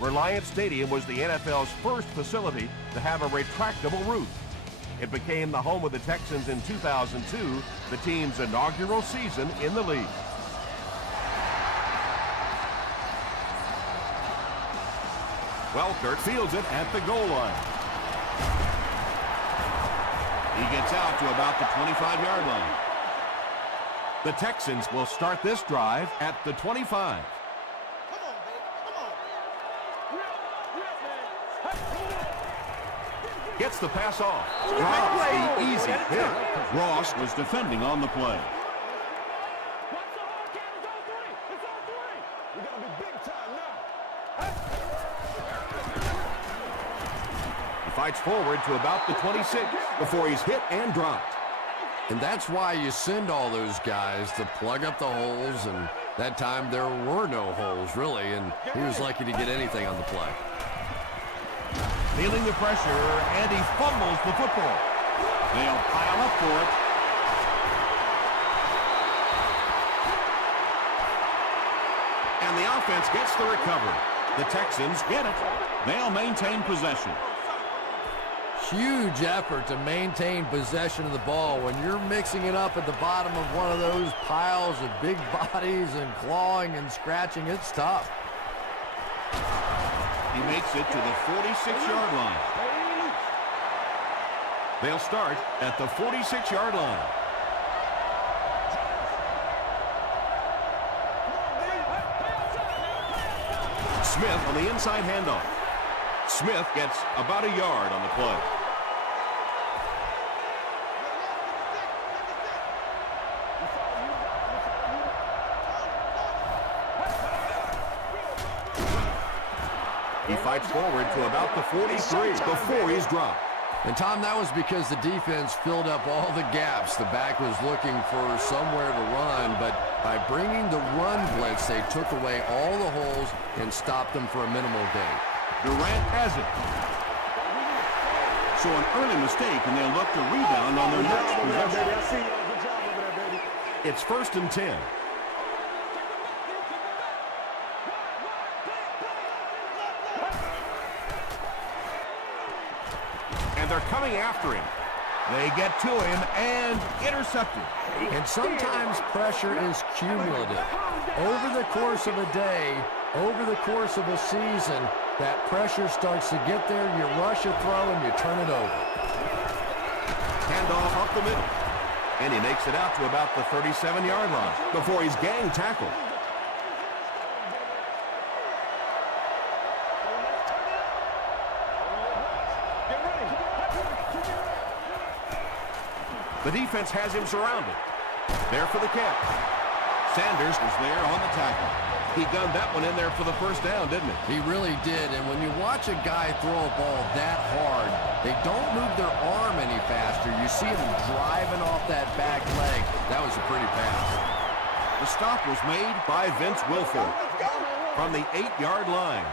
Reliant Stadium was the NFL's first facility to have a retractable roof. It became the home of the Texans in 2002, the team's inaugural season in the league. Welkert fields it at the goal line. He gets out to about the 25-yard line. The Texans will start this drive at the 25. Gets the pass off. Drops the easy hit. Ross was defending on the play. He fights forward to about the 26 before he's hit and dropped. And that's why you send all those guys to plug up the holes, and that time there were no holes, really, and he was lucky to get anything on the play. Feeling the pressure, and he fumbles the football. They'll pile up for it. And the offense gets the recovery. The Texans get it. They'll maintain possession. Huge effort to maintain possession of the ball. When you're mixing it up at the bottom of one of those piles of big bodies and clawing and scratching, it's tough. He makes it to the 46-yard line. They'll start at the 46-yard line. Smith on the inside handoff. Smith gets about a yard on the play. He fights forward to about the 43 before he's dropped. And, Tom, that was because the defense filled up all the gaps. The back was looking for somewhere to run, but by bringing the run blitz, they took away all the holes and stopped them for a minimal gain. Durant has it. So an early mistake, and they'll look to rebound on their next possession. It's 1st and 10. They're coming after him. They get to him and intercepted. And sometimes pressure is cumulative. Over the course of a day, over the course of a season, that pressure starts to get there, you rush a throw, and you turn it over. Handoff up the middle. And he makes it out to about the 37-yard line before he's gang tackled. The defense has him surrounded. There for the catch. Sanders was there on the tackle. He gunned that one in there for the first down, didn't he? He really did. And when you watch a guy throw a ball that hard, they don't move their arm any faster. You see him driving off that back leg. That was a pretty pass. The stop was made by Vince Wilfork from the 8-yard line.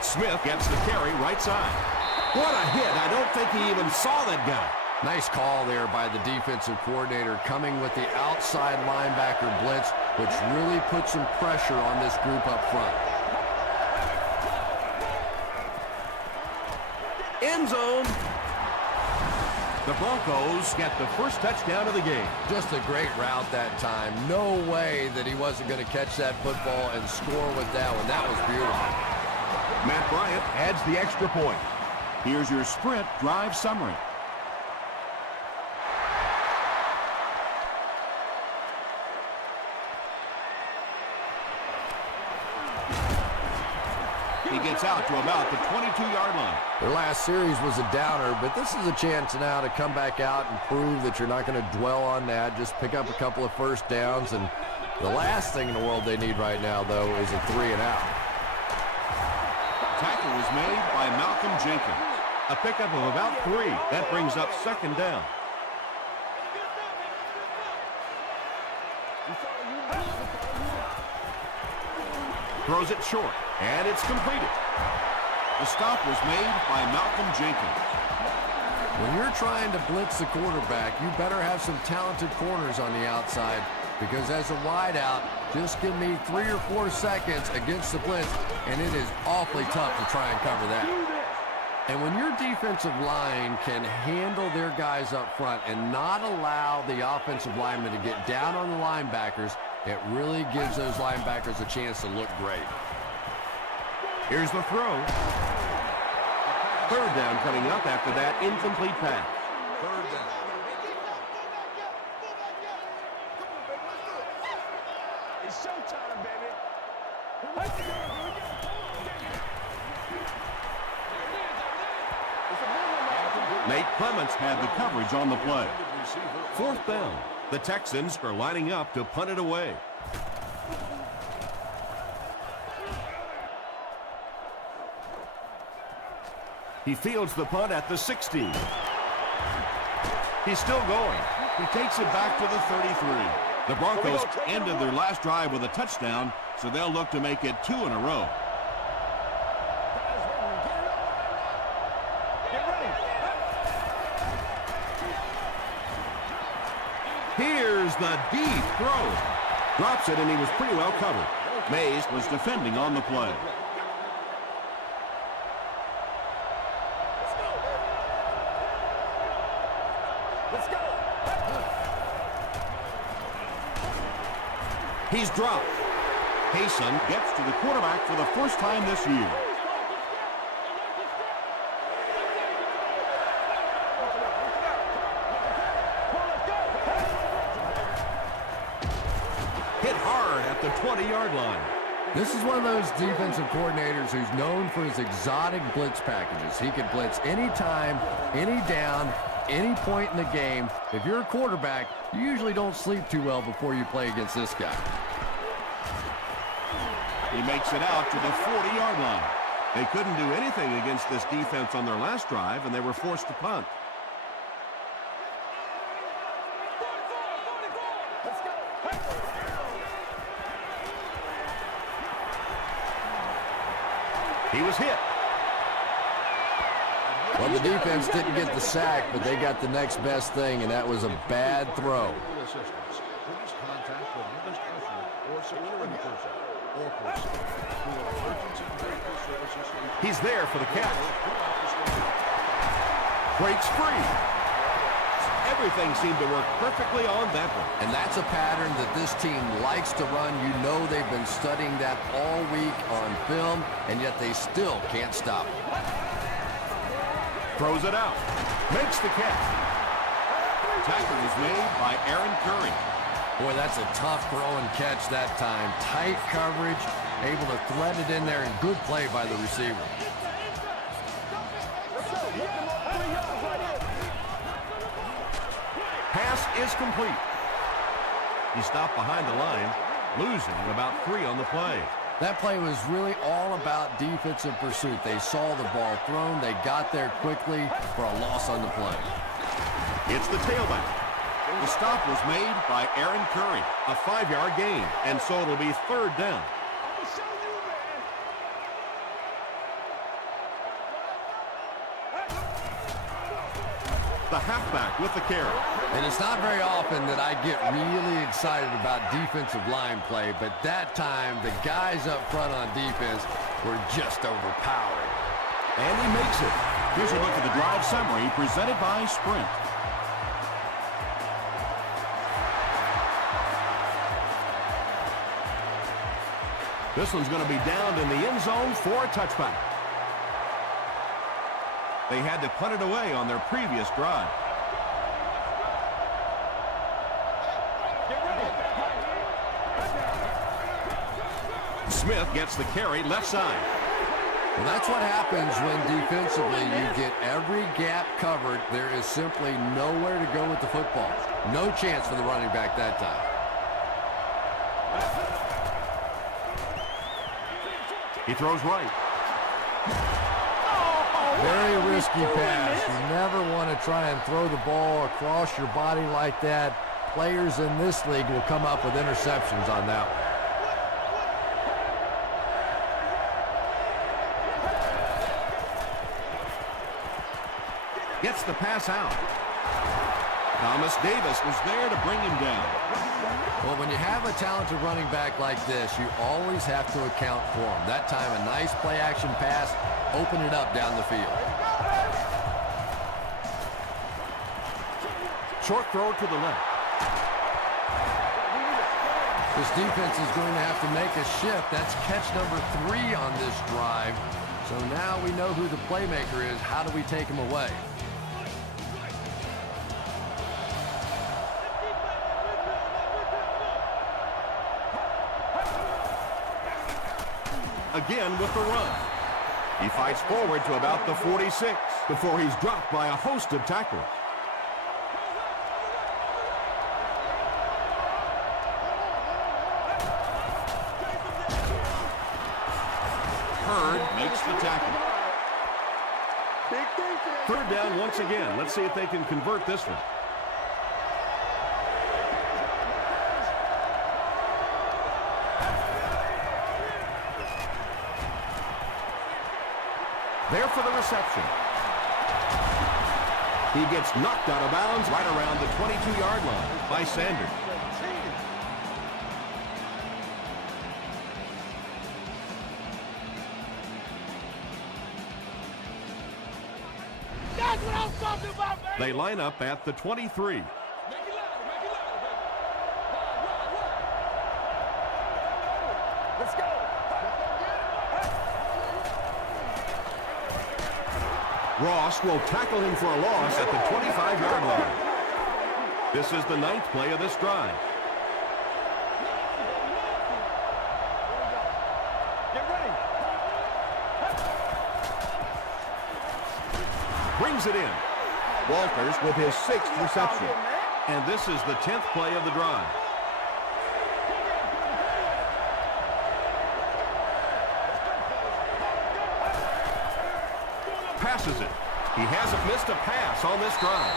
Smith gets the carry right side. What a hit. I don't think he even saw that guy. Nice call there by the defensive coordinator, coming with the outside linebacker blitz, which really put some pressure on this group up front. End zone. The Broncos get the first touchdown of the game. Just a great route that time. No way that he wasn't going to catch that football and score with that one. That was beautiful. Matt Bryant adds the extra point. Here's your sprint drive summary. He gets out to about the 22-yard line. Their last series was a downer, but this is a chance now to come back out and prove that you're not going to dwell on that. Just pick up a couple of first downs, and the last thing in the world they need right now, though, is a 3-and-out. Tackle was made by Malcolm Jenkins. A pickup of about 3. That brings up 2nd down. Throws it short, and it's completed. The stop was made by Malcolm Jenkins. When you're trying to blitz the quarterback, you better have some talented corners on the outside, because as a wideout, just give me 3 or 4 seconds against the blitz, and it is awfully tough to try and cover that. And when your defensive line can handle their guys up front and not allow the offensive linemen to get down on the linebackers, it really gives those linebackers a chance to look great. Here's the throw. Third down coming up after that incomplete pass. Third down. It's showtime, baby. Nate Clements had the coverage on the play. Fourth down. The Texans are lining up to punt it away. He fields the punt at the 16. He's still going. He takes it back to the 33. The Broncos ended their last drive with a touchdown, so they'll look to make it 2 in a row. Here's the deep throw. Drops it, and he was pretty well covered. Mays was defending on the play. He's dropped. Payson gets to the quarterback for the first time this year. Hit hard at the 20-yard line. This is one of those defensive coordinators who's known for his exotic blitz packages. He can blitz anytime, any down, any point in the game. If you're a quarterback, you usually don't sleep too well before you play against this guy. He makes it out to the 40-yard line. They couldn't do anything against this defense on their last drive, and they were forced to punt. He was hit. Well, the defense didn't get the sack, but they got the next best thing, and that was a bad throw. He's there for the catch. Breaks free. Everything seemed to work perfectly on that one. And that's a pattern that this team likes to run. You know they've been studying that all week on film, and yet they still can't stop it. Throws it out. Makes the catch. Tackle is made by Aaron Curry. Boy, that's a tough throw and catch that time. Tight coverage, able to thread it in there, and good play by the receiver. Pass is complete. He stopped behind the line, losing about 3 on the play. That play was really all about defensive pursuit. They saw the ball thrown. They got there quickly for a loss on the play. It's the tailback. The stop was made by Aaron Curry, a 5-yard gain, and so it'll be third down. The halfback with the carry. And it's not very often that I get really excited about defensive line play, but that time the guys up front on defense were just overpowering. And he makes it. Here's a look at the drive summary presented by Sprint. This one's going to be down in the end zone for a touchback. They had to punt it away on their previous drive. Smith gets the carry left side. Well, that's what happens when defensively you get every gap covered. There is simply nowhere to go with the football. No chance for the running back that time. He throws right. Very risky pass. You never want to try and throw the ball across your body like that. Players in this league will come up with interceptions on that one. Gets the pass out. Thomas Davis was there to bring him down. Well, when you have a talented running back like this, you always have to account for him. That time, a nice play-action pass, open it up down the field. Short throw to the left. This defense is going to have to make a shift. That's catch number 3 on this drive. So now we know who the playmaker is. How do we take him away? Again with the run. He fights forward to about the 46 before he's dropped by a host of tacklers. Hurd makes the tackle. Third down once again. Let's see if they can convert this one. There for the reception. He gets knocked out of bounds right around the 22-yard line by Sanders. That's what I'm talking about, baby. They line up at the 23. Let's go. Ross will tackle him for a loss at the 25-yard line. This is the 9th play of this drive. Get ready. Brings it in. Walters with his 6th reception. And this is the 10th play of the drive. Passes it. He hasn't missed a pass on this drive.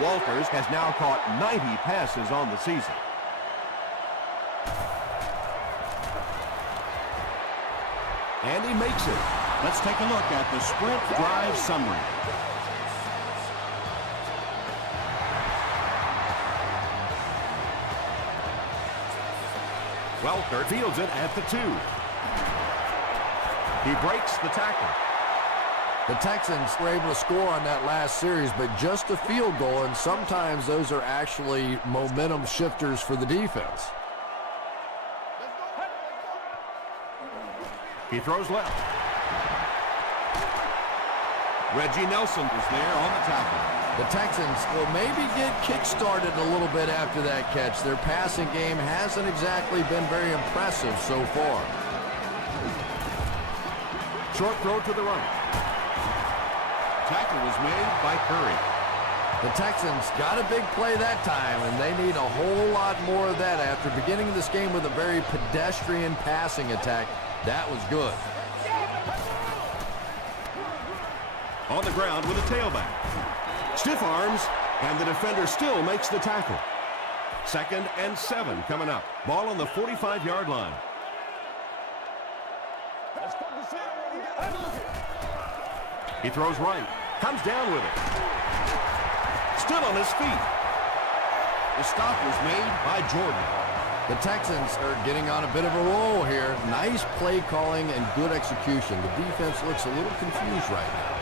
Walters has now caught 90 passes on the season. And he makes it. Let's take a look at the sprint drive summary. Welker fields it at the 2. He breaks the tackle. The Texans were able to score on that last series, but just a field goal, and sometimes those are actually momentum shifters for the defense. He throws left. Reggie Nelson is there on the tackle. The Texans will maybe get kick-started a little bit after that catch. Their passing game hasn't exactly been very impressive so far. Short throw to the right. Tackle was made by Curry. The Texans got a big play that time, and they need a whole lot more of that after beginning this game with a very pedestrian passing attack. That was good. On the ground with a tailback. Stiff arms, and the defender still makes the tackle. 2nd and 7 coming up. Ball on the 45-yard line. He throws right. Comes down with it. Still on his feet. The stop was made by Jordan. The Texans are getting on a bit of a roll here. Nice play calling and good execution. The defense looks a little confused right now.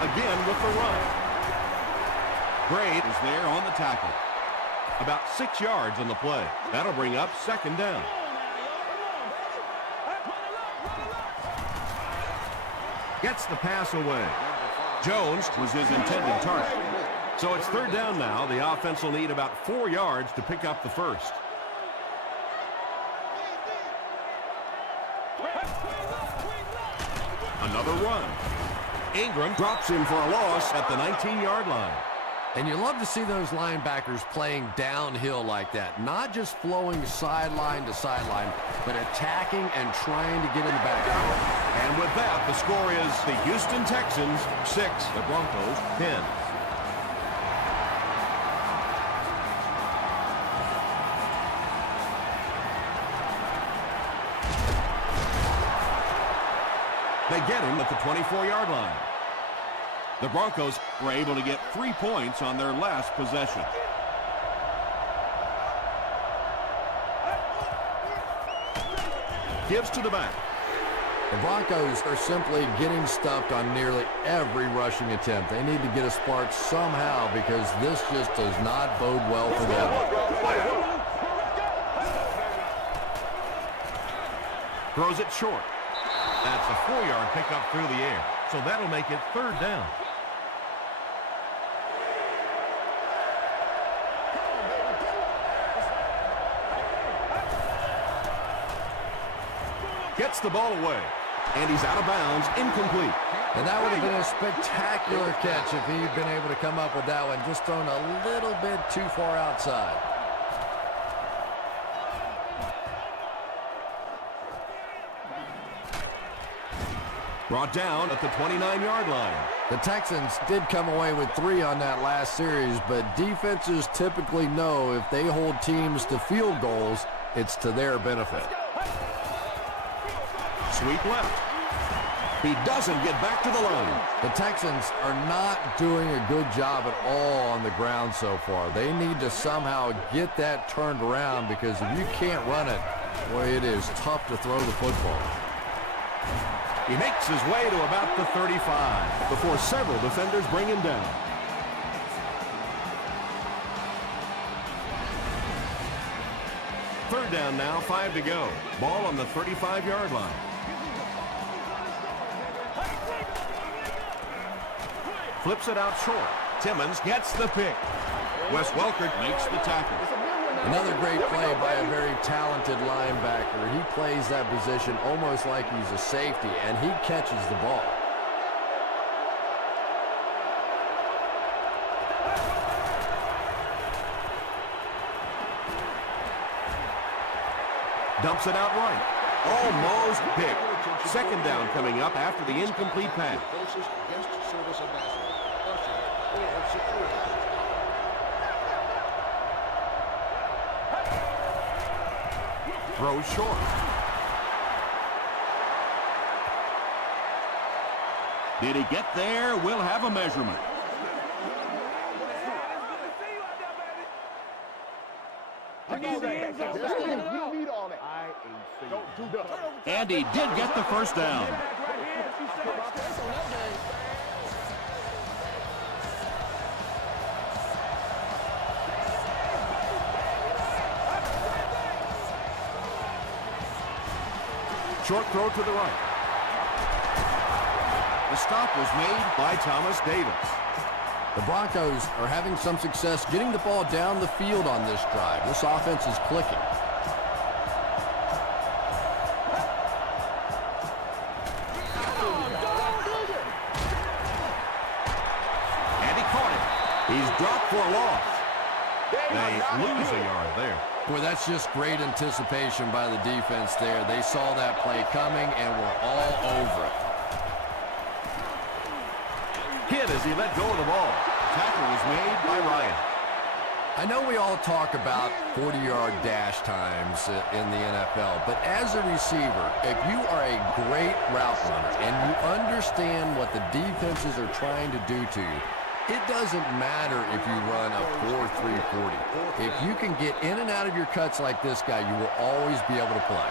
Again with the run. Gray is there on the tackle. About 6 yards on the play. That'll bring up 2nd down. Gets the pass away. Jones was his intended target. So it's 3rd down now. The offense will need about 4 yards to pick up the first. Another run. Ingram drops him for a loss at the 19-yard line. And you love to see those linebackers playing downhill like that. Not just flowing sideline to sideline, but attacking and trying to get in the backfield. And with that, the score is the Houston Texans 6, the Broncos 10. They get him at the 24-yard line. The Broncos were able to get 3 points on their last possession. Gives to the back. The Broncos are simply getting stuffed on nearly every rushing attempt. They need to get a spark somehow because this just does not bode well for them. Throws it short. That's a 4-yard pickup through the air. So that'll make it 3rd down. Gets the ball away. And he's out of bounds, incomplete. And that would have been a spectacular catch if he'd been able to come up with that one. Just thrown a little bit too far outside. Brought down at the 29-yard line. The Texans did come away with 3 on that last series, but defenses typically know if they hold teams to field goals, it's to their benefit. Sweep left. He doesn't get back to the line. The Texans are not doing a good job at all on the ground so far. They need to somehow get that turned around because if you can't run it, boy, it is tough to throw the football. He makes his way to about the 35 before several defenders bring him down. Third down now, 5 to go. Ball on the 35-yard line. Flips it out short. Timmons gets the pick. Wes Welker makes the tackle. Another great play by a very talented linebacker. He plays that position almost like he's a safety, and he catches the ball. Dumps it out right. Almost picked. Second down coming up after the incomplete pass. Throws short. Did he get there? We'll have a measurement. And he did get the first down. Short throw to the right. The stop was made by Thomas Davis. The Broncos are having some success getting the ball down the field on this drive. This offense is clicking. And he caught it. He's dropped for a loss. They lose a yard there. Boy, that's just great anticipation by the defense there. They saw that play coming and were all over it. Hit as he let go of the ball. Tackle was made by Ryan. I know we all talk about 40-yard dash times in the NFL, but as a receiver, if you are a great route runner and you understand what the defenses are trying to do to you, it doesn't matter if you run a 4.340. If you can get in and out of your cuts like this guy, you will always be able to play.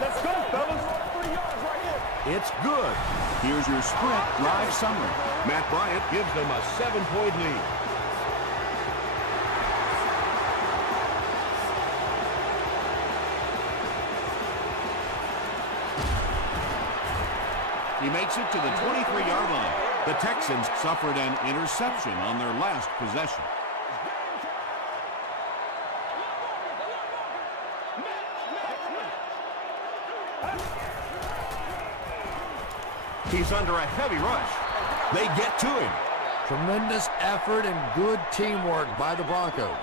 Let's go, fellas. 3 yards right here. It's good. Here's your sprint drive summary. Matt Bryant gives them a 7-point lead. He makes it to the 23-yard line. The Texans suffered an interception on their last possession. He's under a heavy rush. They get to him. Tremendous effort and good teamwork by the Broncos.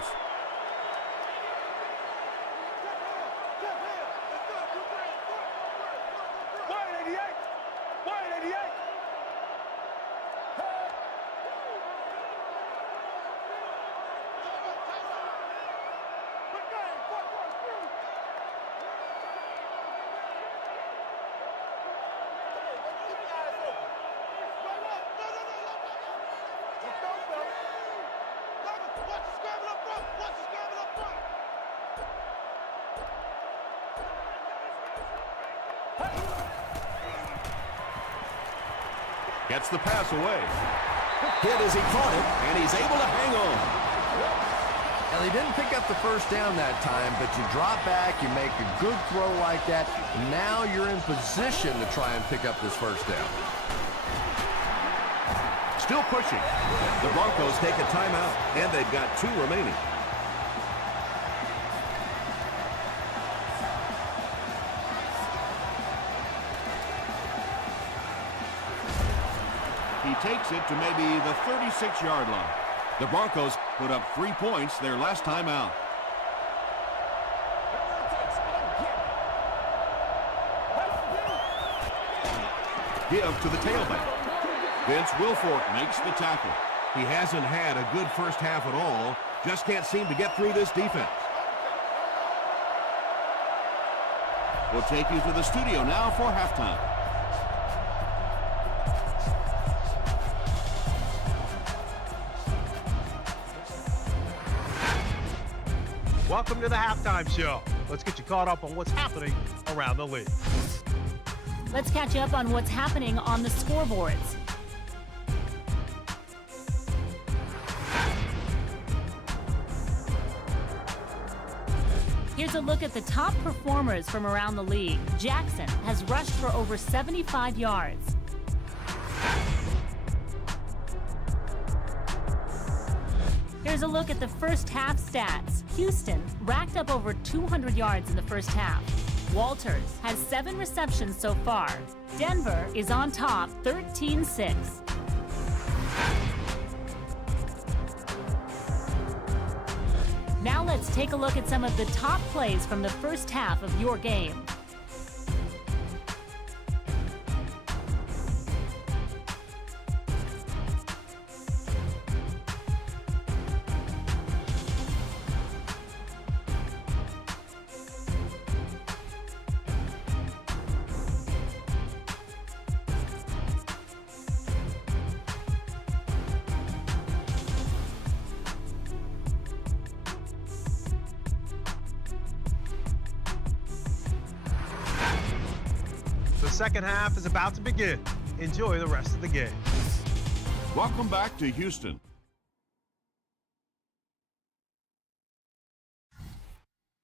Gets the pass away. Hit as he caught it, and he's able to hang on. And he didn't pick up the first down that time, but you drop back, you make a good throw like that. Now you're in position to try and pick up this first down. Still pushing. The Broncos take a timeout, and they've got 2 remaining. He takes it to maybe the 36-yard line. The Broncos put up 3 points their last time out. Give to the tailback. Vince Wilfork makes the tackle. He hasn't had a good first half at all. Just can't seem to get through this defense. We'll take you to the studio now for halftime. Welcome to the halftime show. Let's get you caught up on what's happening around the league. Let's catch you up on what's happening on the scoreboards. Here's a look at the top performers from around the league. Jackson has rushed for over 75 yards. Here's a look at the first half stats. Houston racked up over 200 yards in the first half. Walters has 7 receptions so far. Denver is on top, 13-6. Now let's take a look at some of the top plays from the first half of your game. The second half is about to begin. Enjoy the rest of the game. Welcome back to Houston.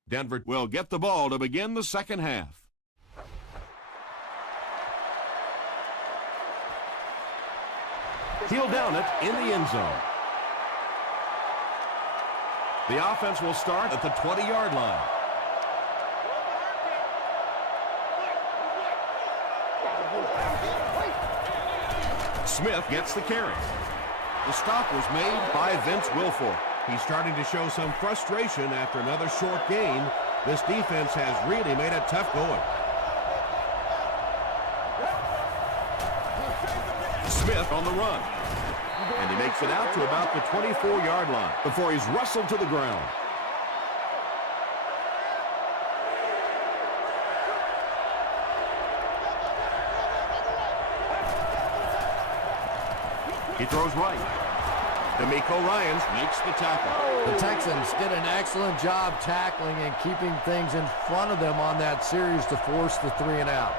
Denver will get the ball to begin the second half. He'll down it in the end zone. The offense will start at the 20-yard line. Smith gets the carry. The stop was made by Vince Wilfork. He's starting to show some frustration after another short gain. This defense has really made it tough going. Smith on the run. And he makes it out to about the 24-yard line before he's wrestled to the ground. He throws right. D'Amico Ryans makes the tackle. The Texans did an excellent job tackling and keeping things in front of them on that series to force the 3 and out.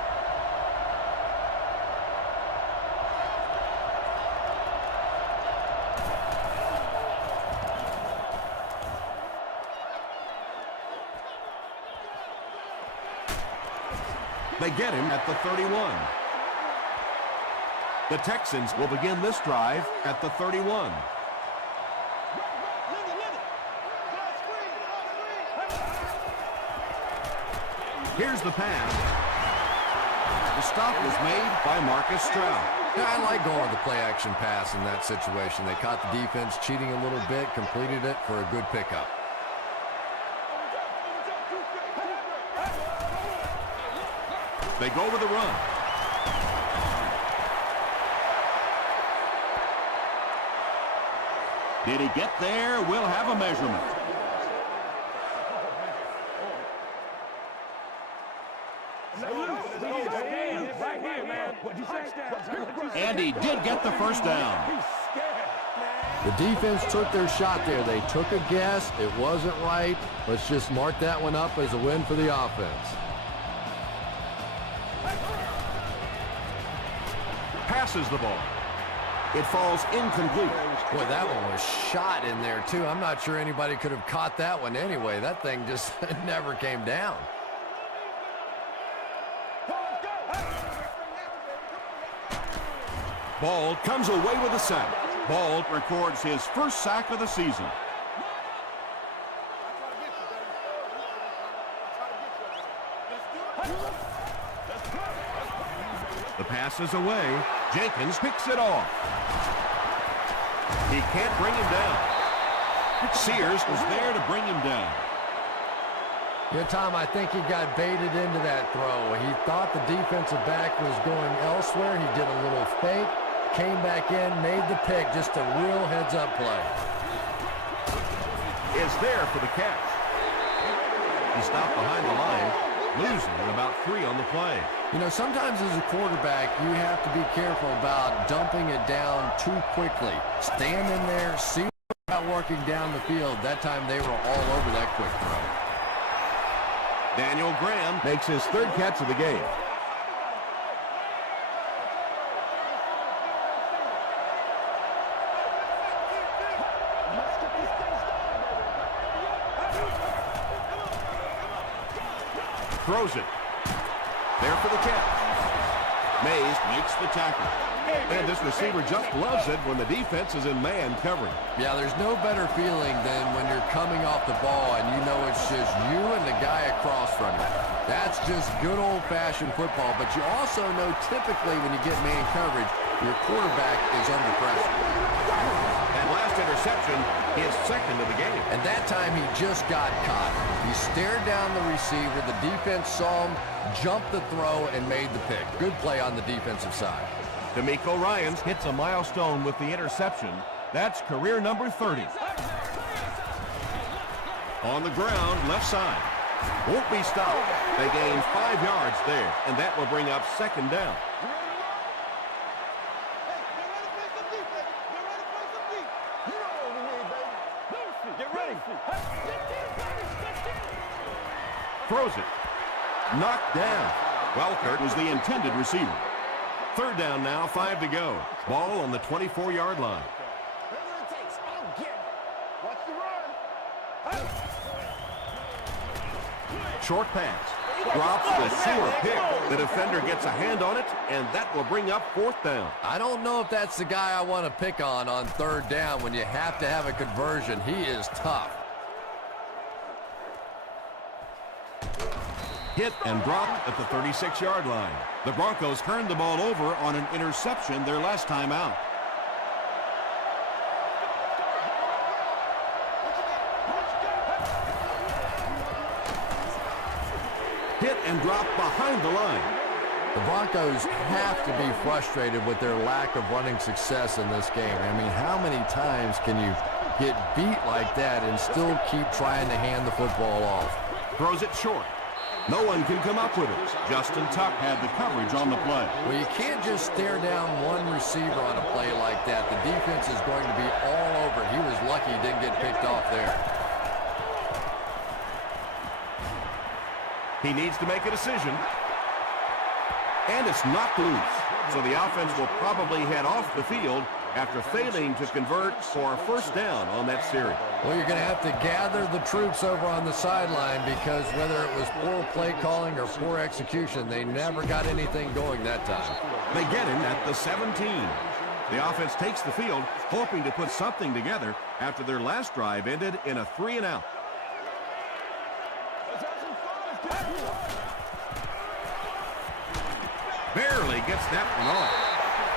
They get him at the 31. The Texans will begin this drive at the 31. Here's the pass. The stop was made by Marcus Stroud. Yeah, I like going with the play-action pass in that situation. They caught the defense cheating a little bit, completed it for a good pickup. They go with the run. Did he get there? We'll have a measurement. And he did get the first down. The defense took their shot there. They took a guess. It wasn't right. Let's just mark that one up as a win for the offense. Passes the ball. It falls incomplete. Boy, that one was shot in there, too. I'm not sure anybody could have caught that one anyway. That thing just never came down. Ball comes away with a sack. Ball records his first sack of the season. The pass is away. Jenkins picks it off. He can't bring him down. Sears was there to bring him down. Yeah, Tom, I think he got baited into that throw. He thought the defensive back was going elsewhere. He did a little fake, came back in, made the pick. Just a real heads-up play. Is there for the catch. He stopped behind the line, losing about 3 on the play. You know, sometimes as a quarterback, you have to be careful about dumping it down too quickly. Stand in there, see about working down the field. That time they were all over that quick throw. Daniel Graham makes his 3rd catch of the game. Throws it. There for the catch. Mays makes the tackle. And this receiver just loves it when the defense is in man covering. Yeah, there's no better feeling than when you're coming off the ball and you know it's just you and the guy across from you. That's just good old-fashioned football. But you also know typically when you get man coverage, your quarterback is under pressure. And last interception, his 2nd of the game. And that time he just got caught. He stared down the receiver. The defense saw him, jumped the throw, and made the pick. Good play on the defensive side. D'Amico Ryans hits a milestone with the interception. That's career number 30. On the ground, left side. Won't be stopped. They gain 5 yards there, and that will bring up 2nd down. Throws it. Knocked down. Welkert was the intended receiver. 3rd down now, 5 to go. Ball on the 24-yard line. Short pass. Drops the sure pick. The defender gets a hand on it, and that will bring up 4th down. I don't know if that's the guy I want to pick on 3rd down when you have to have a conversion. He is tough. Hit and dropped at the 36-yard line. The Broncos turned the ball over on an interception their last time out. Hit and dropped behind the line. The Broncos have to be frustrated with their lack of running success in this game. I mean, how many times can you get beat like that and still keep trying to hand the football off? Throws it short. No one can come up with it. Justin Tuck had the coverage on the play. Well, you can't just stare down one receiver on a play like that. The defense is going to be all over. He was lucky he didn't get picked off there. He needs to make a decision. And it's knocked loose. So the offense will probably head off the field after failing to convert for a 1st down on that series. Well, you're going to have to gather the troops over on the sideline because whether it was poor play calling or poor execution, they never got anything going that time. They get him at the 17. The offense takes the field, hoping to put something together after their last drive ended in a 3-and-out. Barely gets that one off.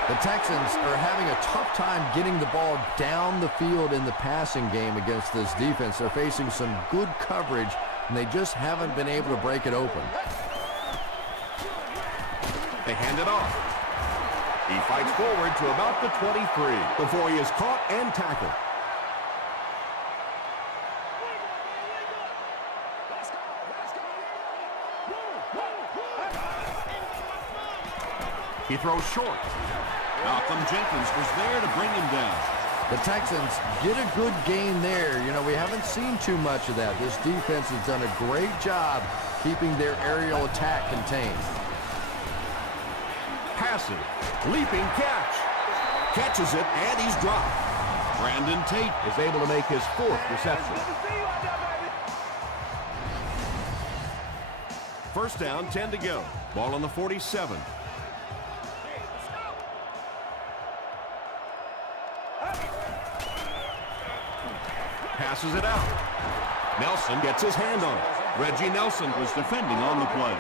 The Texans are having a tough time getting the ball down the field in the passing game against this defense. They're facing some good coverage, and they just haven't been able to break it open. They hand it off. He fights forward to about the 23 before he is caught and tackled. He throws short. Malcolm Jenkins was there to bring him down. The Texans get a good gain there. You know, we haven't seen too much of that. This defense has done a great job keeping their aerial attack contained. Passive, leaping catch. Catches it, and he's dropped. Brandon Tate is able to make his 4th reception. First down, 10 to go. Ball on the 47. Passes it out. Nelson gets his hand on it. Reggie Nelson was defending on the play.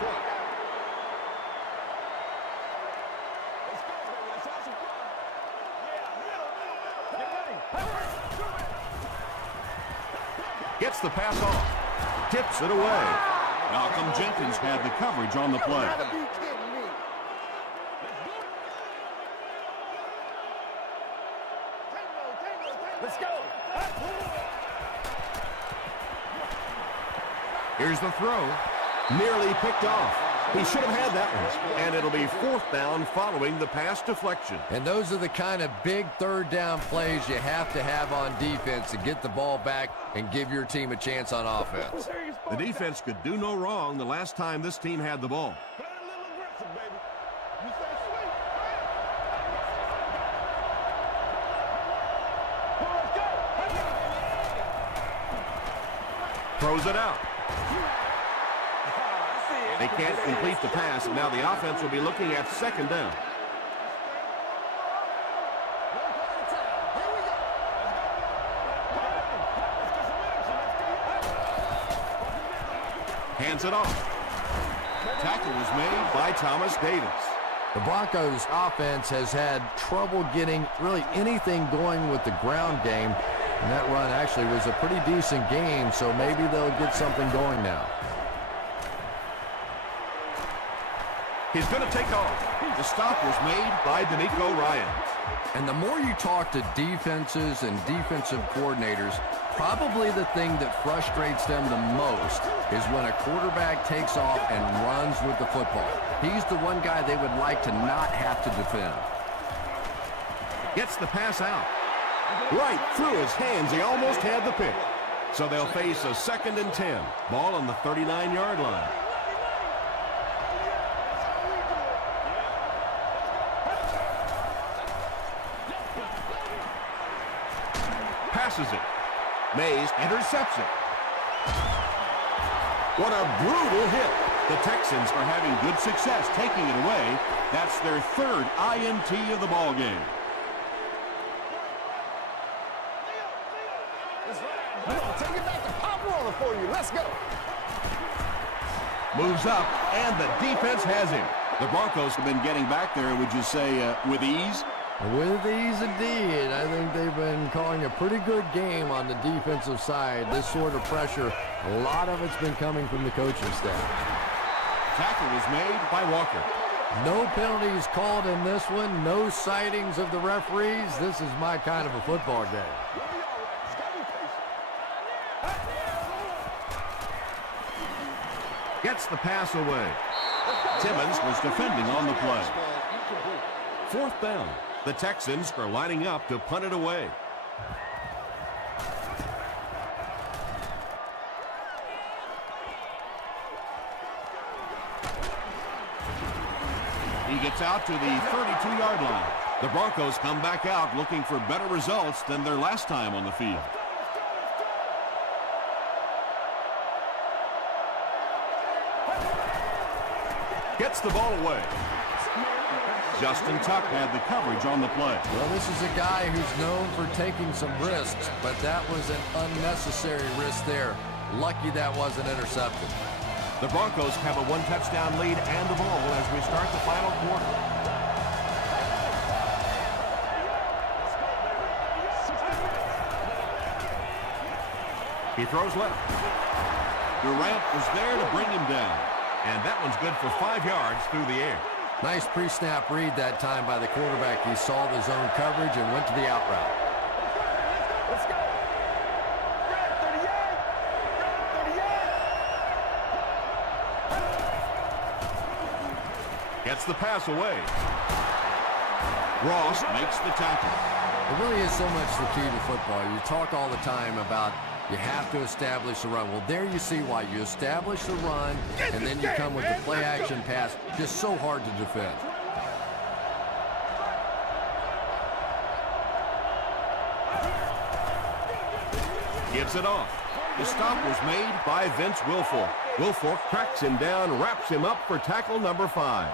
Gets the pass off. Tips it away. Malcolm Jenkins had the coverage on the play. Let's go. Here's the throw. Nearly picked off. He should have had that one. And it'll be 4th down following the pass deflection. And those are the kind of big 3rd down plays you have to have on defense to get the ball back and give your team a chance on offense. The defense could do no wrong the last time this team had the ball. Throws it out. They can't complete the pass, and now the offense will be looking at 2nd down. Hands it off. Tackle was made by Thomas Davis. The Broncos offense has had trouble getting really anything going with the ground game. And that run actually was a pretty decent game, so maybe they'll get something going now. He's going to take off. The stop was made by D'Amico Ryan. And the more you talk to defenses and defensive coordinators, probably the thing that frustrates them the most is when a quarterback takes off and runs with the football. He's the one guy they would like to not have to defend. Gets the pass out. Right through his hands. He almost had the pick. So they'll face a 2nd and 10. Ball on the 39-yard line. Passes it. Mays intercepts it. What a brutal hit. The Texans are having good success taking it away. That's their 3rd INT of the ball game. Come on, take it back to Pop Roller for you. Let's go. Moves up, and the defense has him. The Broncos have been getting back there, would you say, with ease? With ease indeed. I think they've been calling a pretty good game on the defensive side. This sort of pressure, a lot of it's been coming from the coaching staff. Tackle was made by Walker. No penalties called in this one. No sightings of the referees. This is my kind of a football game. Gets the pass away. Timmons was defending on the play. 4th down. The Texans are lining up to punt it away. He gets out to the 32-yard line. The Broncos come back out looking for better results than their last time on the field. Gets the ball away. Justin Tuck had the coverage on the play. Well, this is a guy who's known for taking some risks, but that was an unnecessary risk there. Lucky that wasn't intercepted. The Broncos have a 1-touchdown lead and the ball as we start the final quarter. He throws left. Durant was there to bring him down. And that one's good for 5 yards through the air. Nice pre-snap read that time by the quarterback. He saw the zone coverage and went to the out route. Let's go. 30 yards. Gets the pass away. Ross makes the tackle. It really is so much the key to football. You talk all the time about you have to establish the run. Well, there you see why. You establish the run, and then you come with the play-action pass. Just so hard to defend. Gives it off. The stop was made by Vince Wilfork. Wilfork tracks him down, wraps him up for tackle number 5.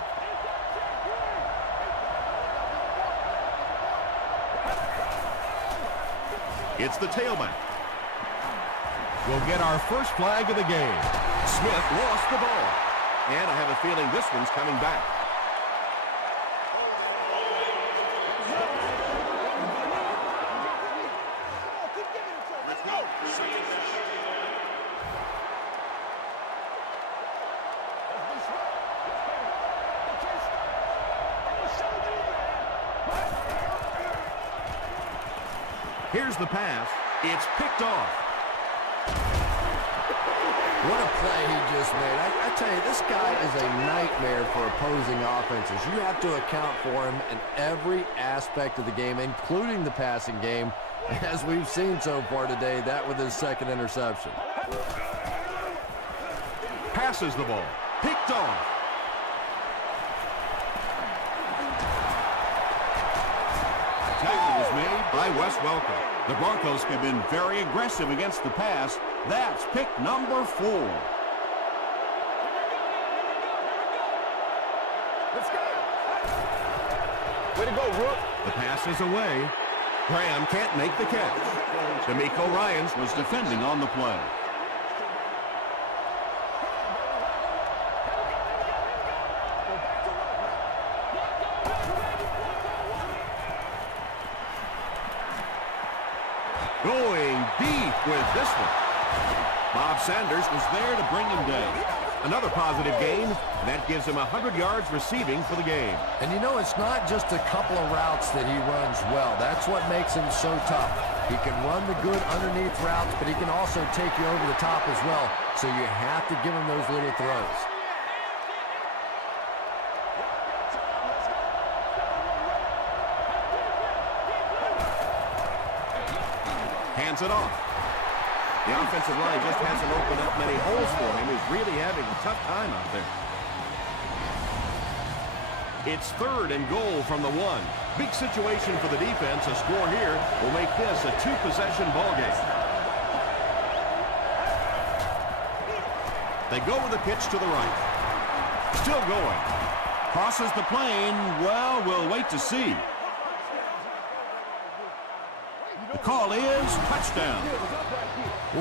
It's the tailback. We'll get our first flag of the game. Smith lost the ball. And I have a feeling this one's coming back. Here's the pass. It's picked off. What a play he just made. I tell you, this guy is a nightmare for opposing offenses. You have to account for him in every aspect of the game, including the passing game, as we've seen so far today, that with his second interception. Passes the ball. Picked off. Tackle was made by Wes Welker. The Broncos have been very aggressive against the pass. That's pick number 4. Let's go. Way to go, Rook. The pass is away. Graham can't make the catch. D'Amico Ryans Was defending on the play. going deep with this one. Bob Sanders was there to bring him down. Another positive gain. That gives him 100 yards receiving for the game. And you know, it's not just a couple of routes that he runs well. That's what makes him so tough. He can run the good underneath routes, but he can also take you over the top as well. So you have to give him those little throws. Hands it off. The offensive line just hasn't opened up many holes for him. He's really having a tough time out there. It's 3rd and goal from the 1. Big situation for the defense. A score here will make this a 2-possession ball game. They go with a pitch to the right. Still going. Crosses the plane. Well, we'll wait to see. The call is touchdown.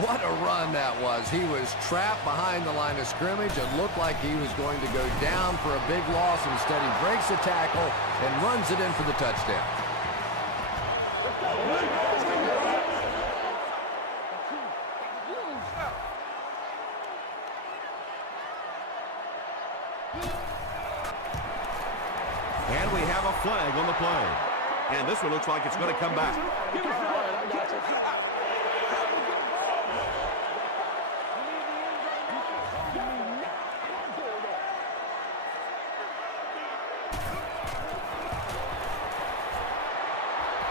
What a run that was. He was trapped behind the line of scrimmage and looked like he was going to go down for a big loss. Instead, he breaks the tackle and runs it in for the touchdown. And we have a flag on the play. And this one looks like it's going to come back.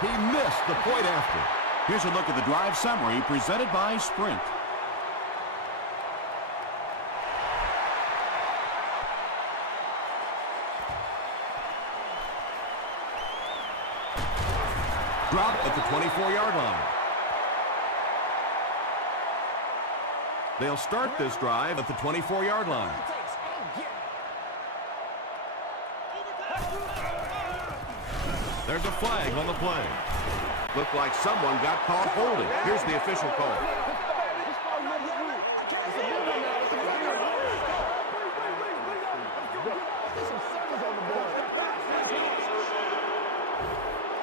He missed the point after. Here's a look at the drive summary presented by Sprint. Dropped at the 24-yard line. They'll start this drive at the 24-yard line. There's a flag on the play. Looked like someone got caught holding. Here's the official call.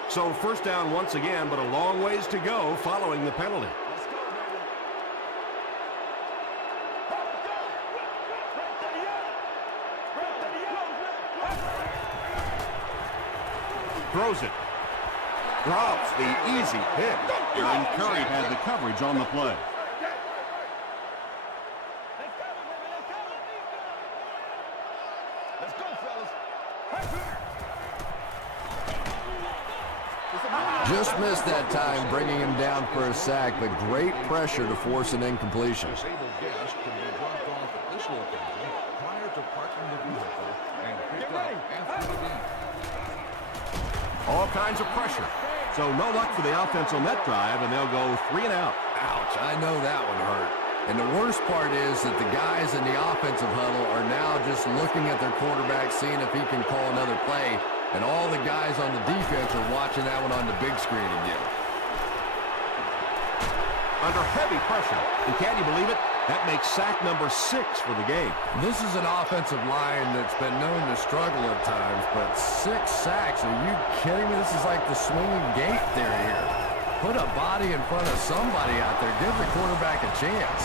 So 1st down once again, but a long ways to go following the penalty. Throws it. Drops the easy pick. And Curry had the coverage on the play. Just missed that time, bringing him down for a sack, but great pressure to force an incompletion. All kinds of pressure. So no luck for the offense on that drive, and they'll go 3 and out. Ouch, I know that one hurt. And the worst part is that the guys in the offensive huddle are now just looking at their quarterback, seeing if he can call another play, and all the guys on the defense are watching that one on the big screen again. Under heavy pressure. And can you believe it? That makes sack number 6 for the game. This is an offensive line that's been known to struggle at times, but 6 sacks, are you kidding me? This is like the swinging gate theory here. Put a body in front of somebody out there. Give the quarterback a chance.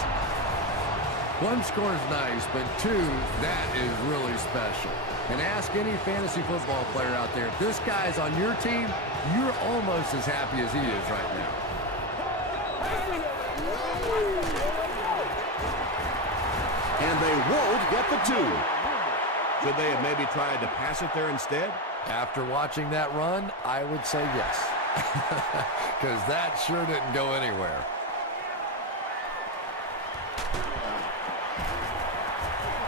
1 score is nice, but 2, that is really special. And ask any fantasy football player out there, if this guy's on your team, you're almost as happy as he is right now. And they won't get the 2. Should they have maybe tried to pass it there instead? After watching that run, I would say yes. Because that sure didn't go anywhere.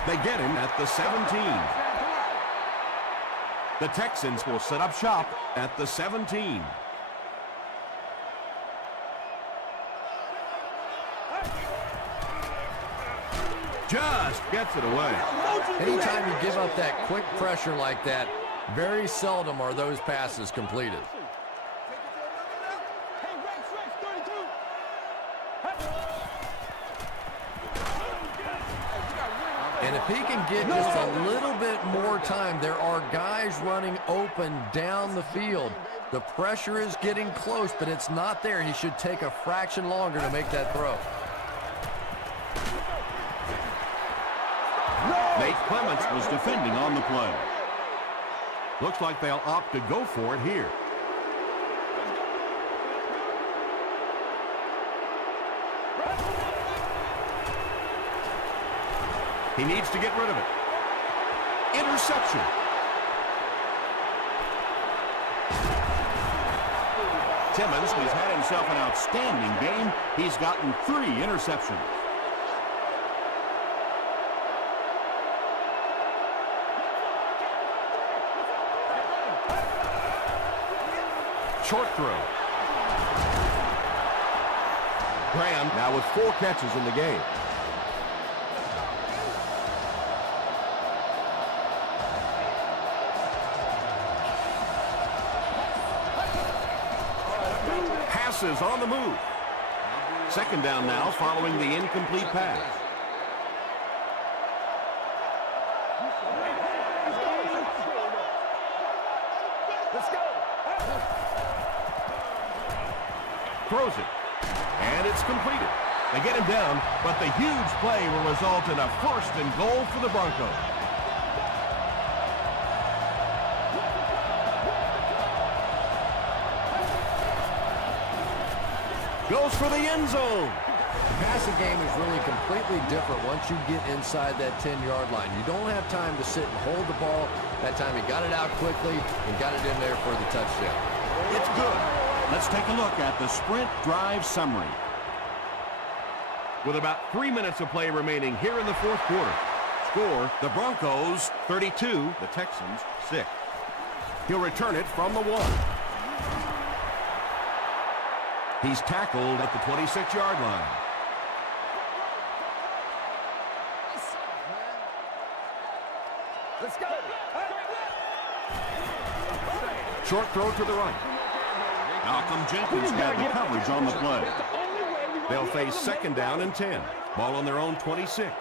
They get him at the 17. The Texans will set up shop at the 17. Just gets it away. Anytime you give up that quick pressure like that, very seldom are those passes completed. And if he can get just a little bit more time, there are guys running open down the field. The pressure is getting close, but it's not there. He should take a fraction longer to make that throw. Nate Clements was defending on the play. Looks like they'll opt to go for it here. He needs to get rid of it. Interception. Timmons, who's had himself an outstanding game, he's gotten 3 interceptions. Short throw. Graham now with 4 catches in the game. Passes on the move. Second down now following the incomplete pass. Throws it. And it's completed. They get him down, but the huge play will result in a 1st and goal for the Broncos. Goes for the end zone. The passing game is really completely different once you get inside that 10-yard line. You don't have time to sit and hold the ball. That time he got it out quickly and got it in there for the touchdown. It's good. Let's take a look at the sprint drive summary. With about 3 minutes of play remaining here in the 4th quarter. Score, the Broncos 32, the Texans 6. He'll return it from the 1. He's tackled at the 26-yard line. Let's go. Short throw to the right. Malcolm Jenkins got the coverage on the play. They'll face 2nd down and 10. Ball on their own 26.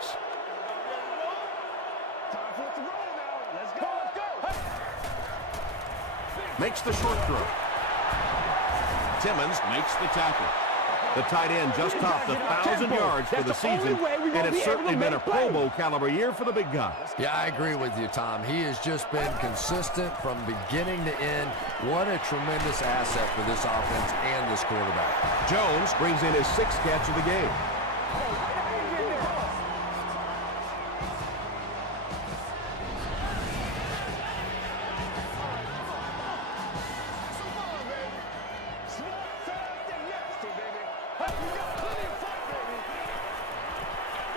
Makes the short throw. Timmons makes the tackle. The tight end just topped 1,000 yards for the season, and it's certainly been a Pro Bowl caliber year for the big guy. Yeah, I agree with you, Tom. He has just been consistent from beginning to end. What a tremendous asset for this offense and this quarterback. Jones brings in his 6th catch of the game.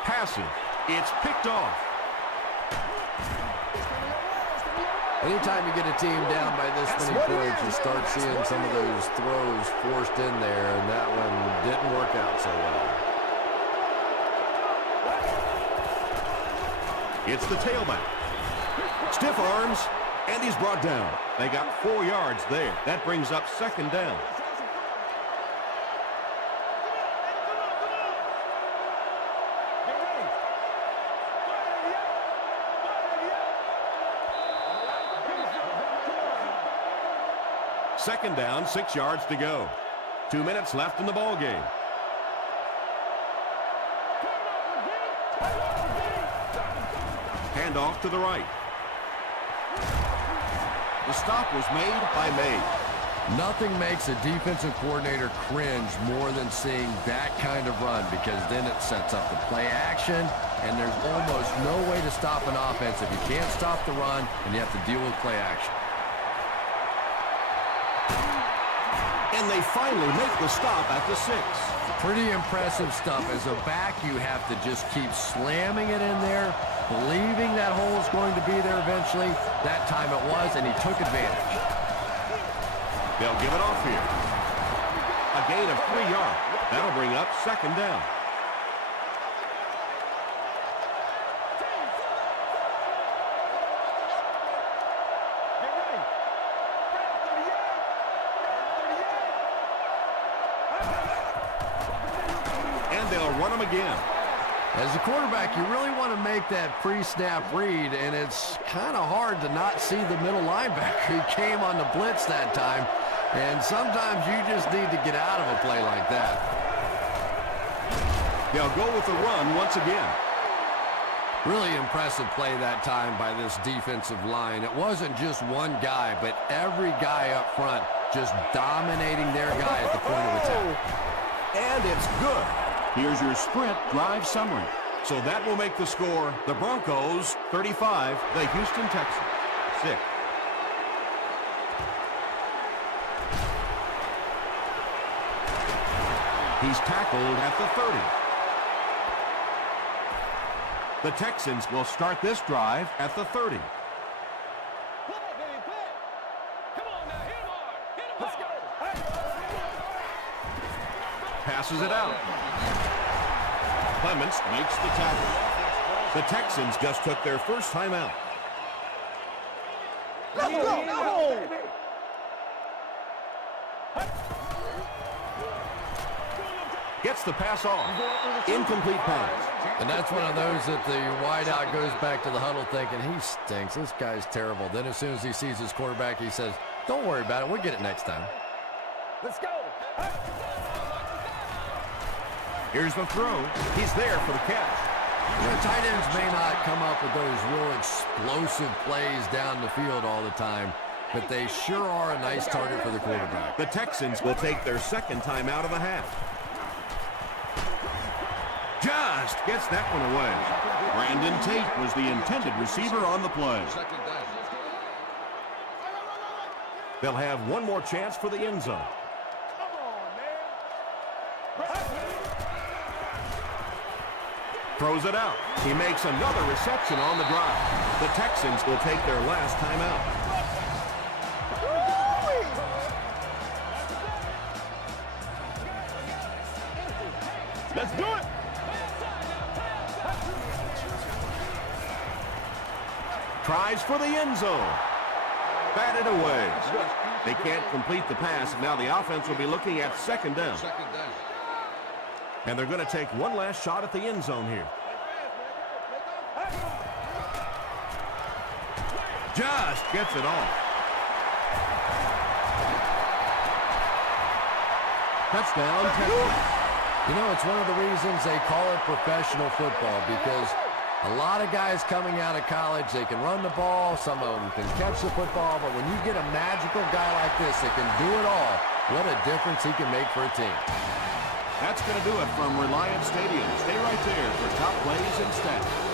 Passes. It's picked off. Anytime you get a team down by this many points, you start seeing some of those throws forced in there, and that one didn't work out so well. It's the tailback. Stiff arms, and he's brought down. They got 4 yards there. That brings up second down. Second down, 6 yards to go. 2 minutes left in the ball game. Handoff to the right. The stop was made by May. Nothing makes a defensive coordinator cringe more than seeing that kind of run, because then it sets up the play action, and there's almost no way to stop an offense if you can't stop the run and you have to deal with play action. And they finally make the stop at the 6. Pretty impressive stuff. As a back, you have to just keep slamming it in there, believing that hole is going to be there eventually. That time it was, and he took advantage. They'll give it off here. A gain of 3 yards. That'll bring up second down. And they'll run them again. As a quarterback, you really want to make that pre-snap read, and it's kind of hard to not see the middle linebacker. He came on the blitz that time, and sometimes you just need to get out of a play like that. They'll go with the run once again. Really impressive play that time by this defensive line. It wasn't just one guy, but every guy up front just dominating their guy at the point of attack. And it's good. Here's your sprint drive summary. So that will make the score the Broncos 35, the Houston Texans 6. He's tackled at the 30. The Texans will start this drive at the 30. Passes it out. Clements makes the tackle. The Texans just took their first time out. Let's go! Gets the pass off. Incomplete pass. And that's one of those that the wideout goes back to the huddle thinking, he stinks. This guy's terrible. Then as soon as he sees his quarterback, he says, don't worry about it. We'll get it next time. Let's go! Here's the throw. He's there for the catch. You know, tight ends may not come up with those real explosive plays down the field all the time, but they sure are a nice target for the quarterback. The Texans will take their second time out of the half. Just gets that one away. Brandon Tate was the intended receiver on the play. They'll have one more chance for the end zone. Throws it out. He makes another reception on the drive. The Texans will take their last time out. Let's do it! Tries for the end zone. Batted away. They can't complete the pass. Now the offense will be looking at second down. And they're going to take one last shot at the end zone here. Just gets it off. Touchdown, Texans. You know, it's one of the reasons they call it professional football, because a lot of guys coming out of college, they can run the ball, some of them can catch the football, but when you get a magical guy like this that can do it all, what a difference he can make for a team. That's going to do it from Reliance Stadium. Stay right there for top plays and stats.